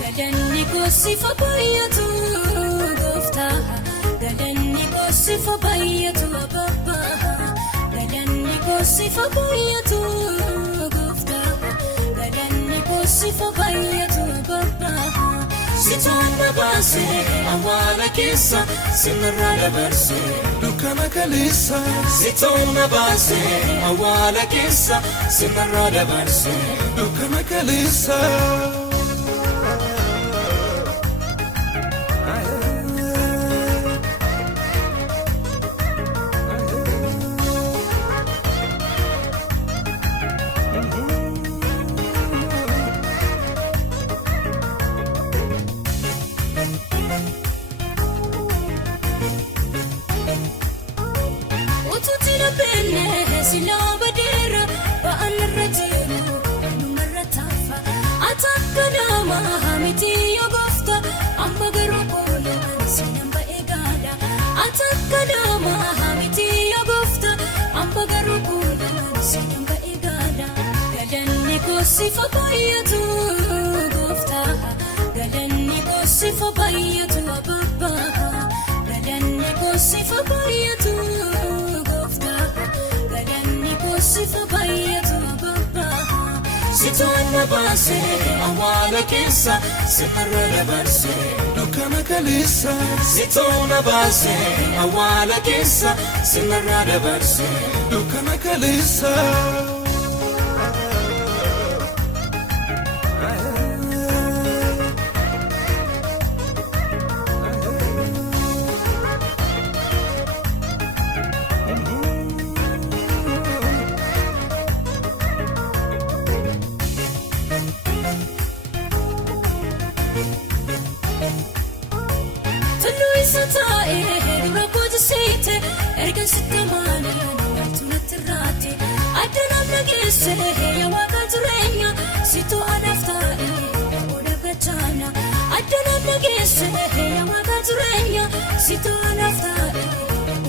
galanni goosifa baay'atu goofta galanni goosifa baay'atu ababa galanni goosifa baay'atu goofta galanni goosifa baay'atu ababa sitoonna baase awwaala keessa sinirraa dabarse dukkana kaleessa sitoonna baase awwaala keessa sinirraa dabarse dukkana kaleessa goosifa baay'atu goofta galanni goosifa baay'atu ababa galanni goosifa baay'atu goofta galanni goosifa baay'atu ababa sitoonna baase awwaala keessa sinirraa dabarse dukkana kaleessa sitoonna baase awwaala keessa sinirraa dabarse dukkana kaleessa erga sitamani tunatti raati addanam nageesse ya waaqa jireenya situ anaftaa'e oda gachana addanam nageesse ya waaqa jireenya situ anaftaa'e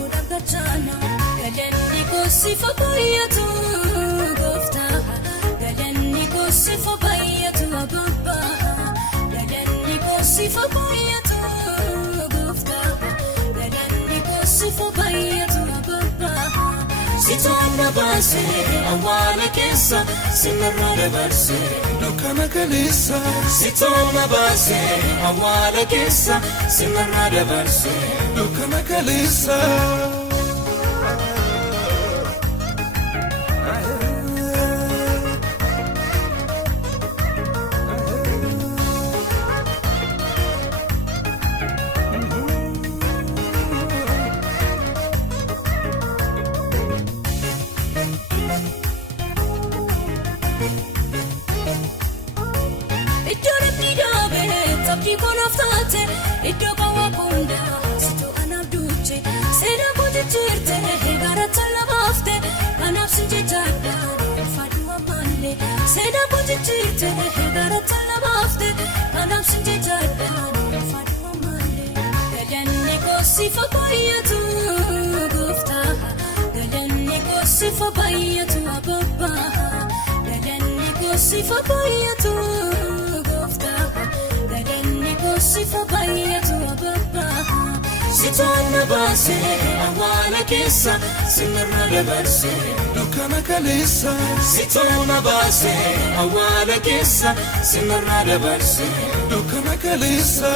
oda gachana galanni goosifa baay'atu goofta galanni goosifa baay'atu ababa galanni goosifa baay'atu goofta galanni goosifa baay'atu ababa sitoonna baase awwaala keessa sinirraa dabarse dukkana kaleessa sitoonna baase awwaala keessa sinirraa dabarse dukkana kaleessa Iddo bawa kunda situ anabduche seda kujirte garata labafte anabsinje jada faduma mande seda kujirte garata labafte anabsinje jada faduma mande galanni goosifa baay'atu goofta galanni goosifa baay'atu ababa galanni goosifa baay'atu goofta goosifa baay'atu ababa sitoonna baase awwaala keessa sinirraa dabarse dukkana kaleessa sitoonna baase awwaala keessa sinirraa dabarse dukkana kaleessa